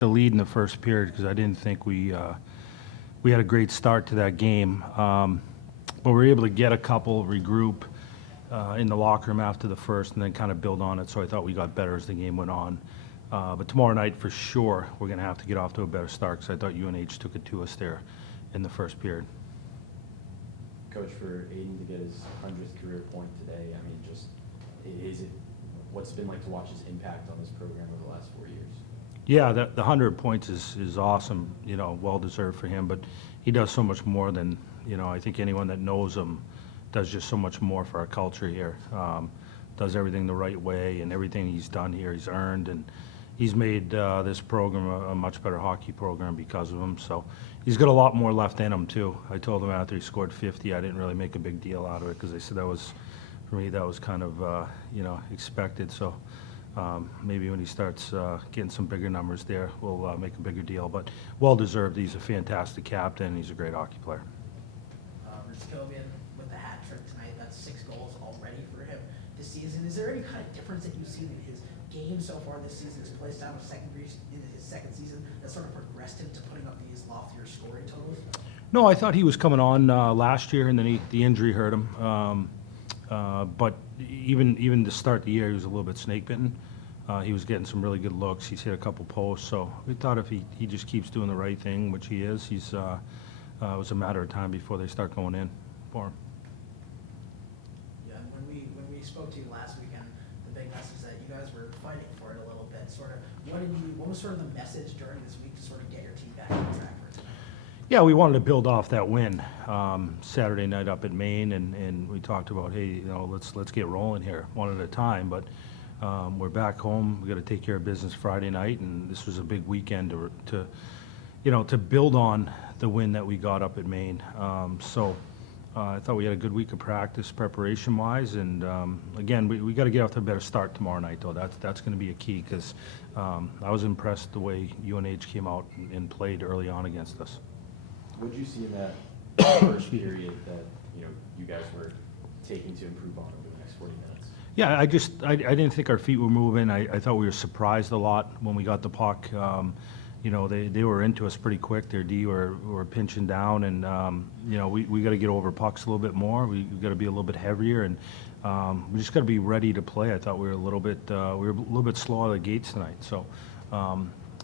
the lead in the first period because I didn't think we had a great start to that game. But we were able to get a couple, regroup in the locker room after the first, and then kind of build on it. So I thought we got better as the game went on. But tomorrow night, for sure, we're going to have to get off to a better start because I thought UNH took it to us there in the first period. Coach, for Aidan to get his 100th career point today, I mean, just what's it been like to watch his impact on this program over the last 4 years? Yeah, the 100 points is awesome, well-deserved for him, but he does so much more than, I think anyone that knows him does just so much more for our culture here. Does everything the right way, and everything he's done here he's earned, and he's made this program a much better hockey program because of him. So he's got a lot more left in him too. I told him after he scored 50, I didn't really make a big deal out of it because I said for me that was kind of expected. So maybe when he starts getting some bigger numbers there, we'll make a bigger deal. But well deserved. He's a fantastic captain. He's a great hockey player. Hryckowian with the hat trick tonight. That's 6 goals already for him this season. Is there any kind of difference that you've seen in his game so far this season? His play style in his second season that sort of progressed him to putting up these loftier scoring totals? No, I thought he was coming on last year, and then the injury hurt him. But even to start the year, he was a little bit snake bitten. He was getting some really good looks. He's hit a couple posts. So we thought if he just keeps doing the right thing, which he is, it was a matter of time before they start going in for him. Yeah, when we spoke to you last weekend, the big message that you guys were fighting for it a little bit. Sort of, what was sort of the message during this week to sort of get your team back on track for tonight? Yeah, we wanted to build off that win Saturday night up at Maine, and we talked about, hey, let's get rolling here one at a time. But we're back home. We got to take care of business Friday night, and this was a big weekend to build on the win that we got up at Maine. So I thought we had a good week of practice preparation-wise, and again, we got to get off to a better start tomorrow night, though. That's going to be a key because I was impressed the way UNH came out and played early on against us. What did you see in that first period that you guys were taking to improve on over the next 40 minutes? Yeah, I didn't think our feet were moving. I thought we were surprised a lot when we got the puck. They were into us pretty quick. Their D were pinching down, and we got to get over pucks a little bit more. We got to be a little bit heavier, and we just got to be ready to play. I thought we were a little bit slow out of the gates tonight. So,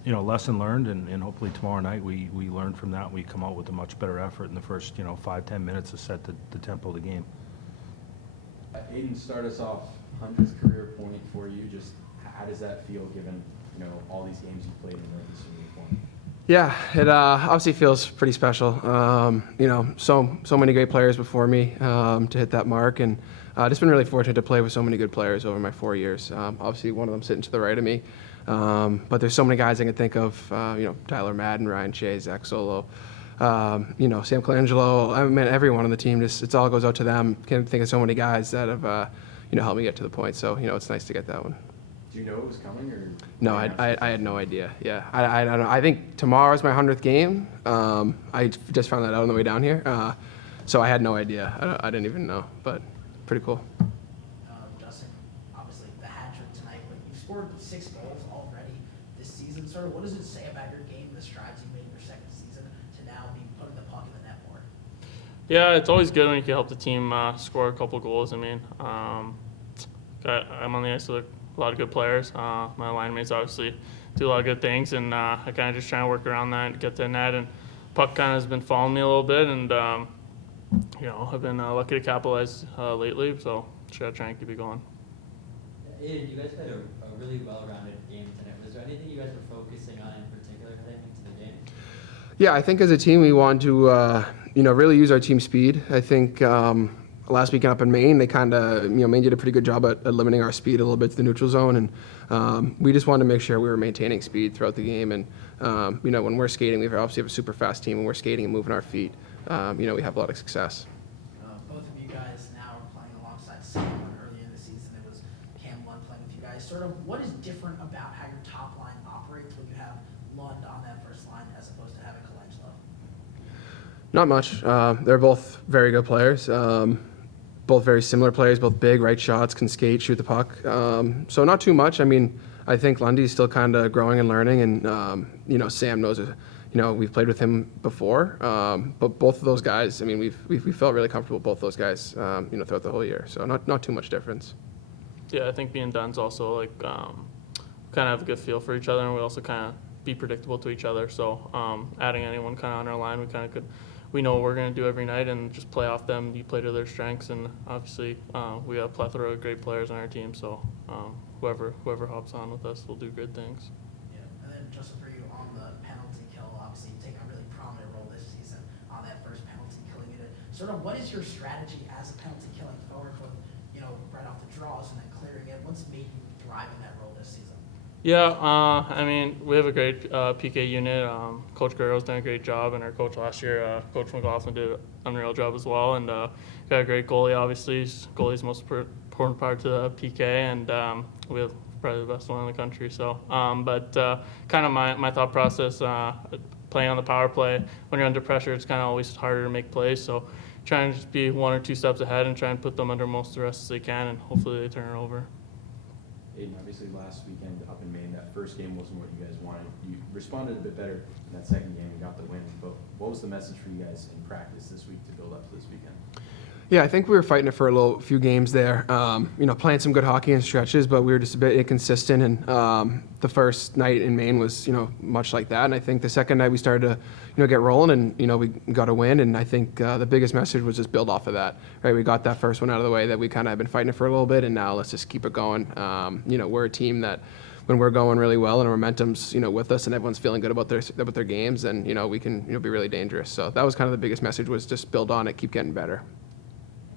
lesson learned, and hopefully tomorrow night we learn from that. We come out with a much better effort in the first 5-10 minutes to set the tempo of the game. Aidan, start us off. 100th career point for you. Just how does that feel given all these games you've played in this uniform? Yeah, it obviously feels pretty special. So many great players before me to hit that mark, and just been really fortunate to play with so many good players over my 4 years. Obviously, one of them sitting to the right of me, but there's so many guys I can think of. Tyler Madden, Ryan Shea, Zach Solo, Sam Colangelo. I mean, everyone on the team. It all goes out to them. Can't think of so many guys that have helped me get to the point. So it's nice to get that one. Do you know it was coming, or? No, I had no idea. Yeah, I don't know. I think tomorrow's my 100th game. I just found that out on the way down here, so I had no idea. I didn't even know, but pretty cool. Justin, obviously the hat trick tonight, but you scored 6 goals already this season. Sort of, what does it say about your game, the strides you made in your second season to now be putting the puck in the net more? Yeah, it's always good when you can help the team score a couple goals. I mean, I'm on the ice with a lot of good players. My line mates obviously do a lot of good things, and I kind of just try to work around that and get to the net. And puck kind of has been following me a little bit, and I've been lucky to capitalize lately. So just gotta try and keep it going. Aidan, you guys played a really well-rounded game tonight. Was there anything you guys were focusing on in particular heading into the game? Yeah, I think as a team we want to really use our team speed. I think last weekend up in Maine, they kind of, Maine did a pretty good job at limiting our speed a little bit to the neutral zone, and we just wanted to make sure we were maintaining speed throughout the game. And when we're skating, we obviously have a super fast team. When we're skating and moving our feet, we have a lot of success. Both of you guys now are playing alongside someone early in the season. It was Cam Lund playing with you guys. Sort of, what is different about how your top line operates when you have Lund on that first line as opposed to having Colangelo? Not much. They're both very good players. Both very similar players, both big, right shots, can skate, shoot the puck. So not too much. I mean, I think Lundy's still kind of growing and learning, and you know, Sam knows it. You know, we've played with him before, but both of those guys, I mean, we felt really comfortable with both those guys, you know, throughout the whole year. So not too much difference. Yeah, I think me and Dun's also like kind of have a good feel for each other, and we also kind of be predictable to each other. So adding anyone kind of on our line, we know what we're going to do every night and just play off them. You play to their strengths, and obviously we have a plethora of great players on our team. So whoever hops on with us will do good things. Yeah, and then Justin, for you on the penalty kill, obviously you take a really prominent role this season on that first penalty killing unit. Sort of, what is your strategy as a penalty killing forward with, you know, right off the draws and then clearing it? What's made you thrive in that role this season? Yeah, I mean, we have a great PK unit. Coach Guerrero's done a great job, and our coach last year, Coach McLaughlin, did an unreal job as well. And got a great goalie, obviously. Goalie's the most important part to the PK, and we have probably the best one in the country. So, but kind of my thought process, playing on the power play, when you're under pressure, it's kind of always harder to make plays. So trying to just be 1 or 2 steps ahead and try and put them under most of the rest as they can, and hopefully they turn it over. Aidan, obviously last weekend up in Maine, that first game wasn't what you guys wanted. You responded a bit better in that second game and got the win. But what was the message for you guys in practice this week to build up to this weekend? Yeah, I think we were fighting it for a few games there. You know, playing some good hockey in stretches, but we were just a bit inconsistent. And the first night in Maine was, you know, much like that. And I think the second night we started to, you know, get rolling, and you know, we got a win. And I think the biggest message was just build off of that. Right, we got that first one out of the way that we kind of have been fighting it for a little bit, and now let's just keep it going. You know, we're a team that, when we're going really well and our momentum's, you know, with us and everyone's feeling good about their games, and you know, we can, you know, be really dangerous. So that was kind of the biggest message, was just build on it, keep getting better.